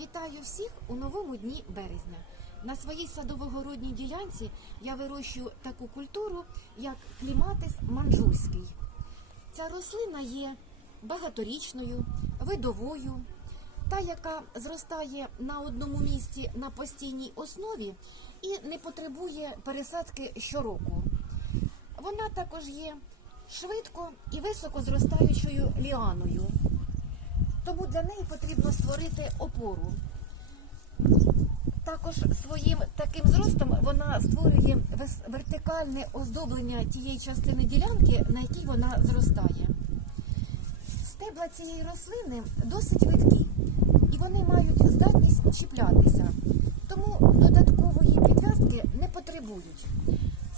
Вітаю всіх у новому дні березня. На своїй садово-городній ділянці я вирощую таку культуру, як кліматис манджурський. Ця рослина є багаторічною, видовою, та, яка зростає на одному місці на постійній основі і не потребує пересадки щороку. Вона також є швидко і високо зростаючою ліаною. Тому для неї потрібно створити опору. Також своїм таким зростом вона створює вертикальне оздоблення тієї частини ділянки, на якій вона зростає. Стебла цієї рослини досить видкі, і вони мають здатність чіплятися, тому додаткової підв'язки не потребують.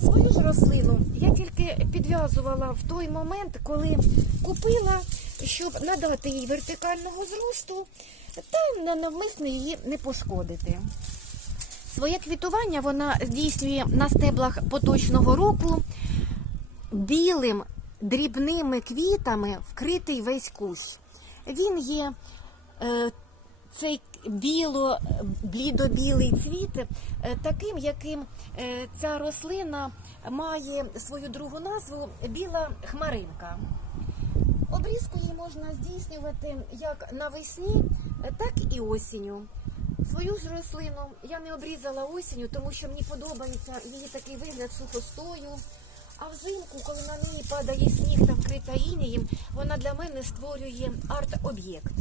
Свою ж рослину я тільки підв'язувала в той момент, коли купила, щоб надати їй вертикального зросту та на- навмисно її не пошкодити. Своє квітування вона здійснює на стеблах поточного року білим дрібними квітами вкритий весь кущ. Він є е, цей біло, блідо-білий цвіт, е, таким, яким е, ця рослина має свою другу назву біла хмаринка. Обрізку її можна здійснювати як навесні, так і осінню. Свою ж рослину я не обрізала осінню, тому що мені подобається її такий вигляд сухостою. А взимку, коли на неї падає сніг та вкрита інеєм, вона для мене створює арт-об'єкт.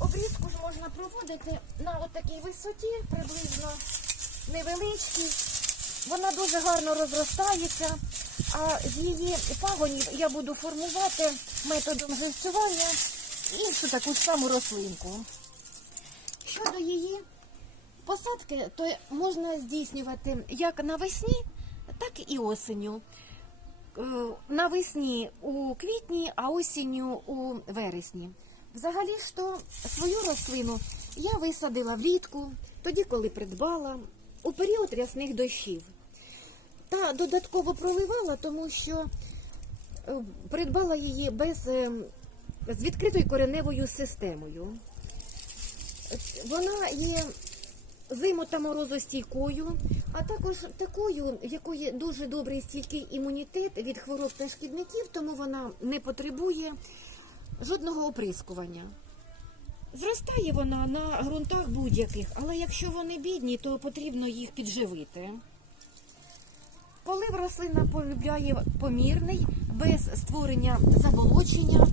Обрізку ж можна проводити на отакій висоті, приблизно невеличкій. Вона дуже гарно розростається, а з її пагонів я буду формувати методом живцювання іншу таку саму рослинку. Щодо її посадки, то можна здійснювати як навесні, так і осенню. Е, Навесні у квітні, а осінню у вересні. Взагалі то свою рослину я висадила влітку, тоді, коли придбала, у період рясних дощів. Та додатково проливала, тому що е, придбала її без, е, з відкритою кореневою системою. Вона є зимо та морозостійкою, а також такою, якої дуже добрий стійкий імунітет від хвороб та шкідників, тому вона не потребує жодного оприскування. Зростає вона на ґрунтах будь-яких, але якщо вони бідні, то потрібно їх підживити. Полив рослина полюбляє помірний, без створення заболочення.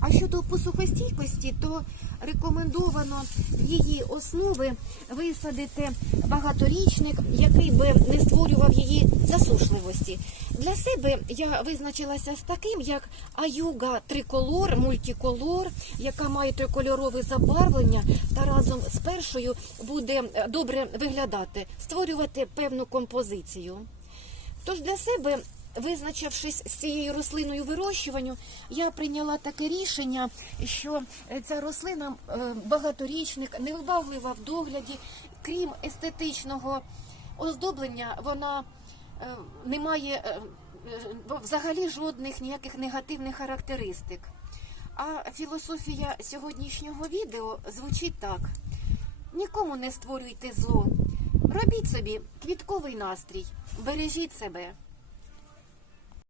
А щодо посухостійкості, то рекомендовано її основи висадити багаторічник, який би не створював її засушливості. Для себе я визначилася з таким, як аюга триколор, мультиколор, яка має трикольорове забарвлення та разом з першою буде добре виглядати, створювати певну композицію. Тож для себе, визначившись з цією рослиною вирощуванню, я прийняла таке рішення, що е, ця рослина е, багаторічник, невибаглива в догляді, крім естетичного оздоблення, вона е, не має взагалі жодних ніяких негативних характеристик. А філософія сьогоднішнього відео звучить так: нікому не створюйте зло. Робіть собі квітковий настрій, бережіть себе.